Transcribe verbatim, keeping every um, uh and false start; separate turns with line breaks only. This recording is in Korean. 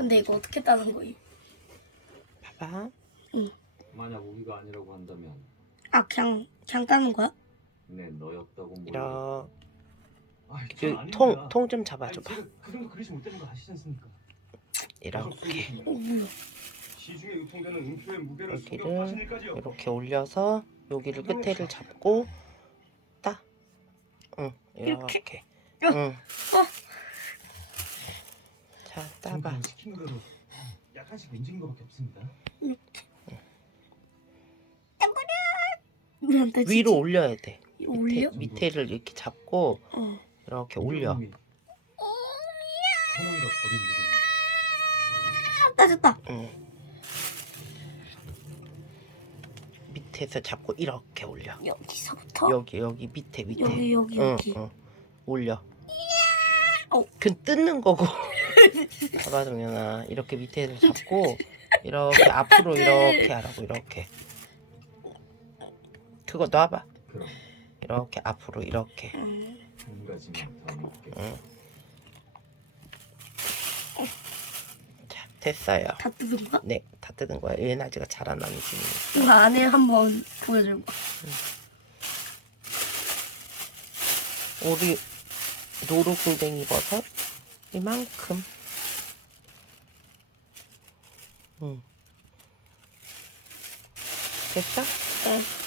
근데 이거 어떻게 따는 거임?
봐봐.
응.
만약 우리가 아니라고 한다면
아 그냥 그냥 따는 거야?
내 너였다고 몰라.
이렇게
아,
통 통 좀 잡아줘봐.
제가 그 정도 그릇이 못 되는 거 아시지 않습니까?
이렇게
어 뭐야?
시중에 유통되는 음표의 무게를
여기를
속여가신 일까지요.
이렇게 올려서 여기를 끝에를 잡고 따. 응,
이렇게?
이렇게.
어.
응.
어.
자,
전
따봐.
그냥 시키는 대로 약간씩 움직인 거밖에 없습니다.
왜 안 따지지?
위로 올려야 돼. 밑에,
올려?
밑에를 이렇게 잡고
어.
이렇게 올려.
편안과 어린 일입니다.
아, 따졌다.
응. 밑에서 잡고 이렇게 올려.
여기서부터
여기 여기 밑에 밑에.
여기 여기
응,
여기.
응. 올려.
어.
그 뜯는 거고. 봐봐 동현아. 이렇게 밑에를 잡고 이렇게 앞으로 이렇게 하라고 이렇게. 그거 놔봐.
그럼
이렇게 앞으로 이렇게.
음.
한 가지만 더 묻게.
응. 자, 됐어요.
다 뜯은 거야?
네, 다 뜯은 거야. 얘는 아직 자라나는 중이니까.
이거 안에 한번 보여줘봐.
우리 노루궁뎅이 버섯 이만큼. 응. 됐어?
네.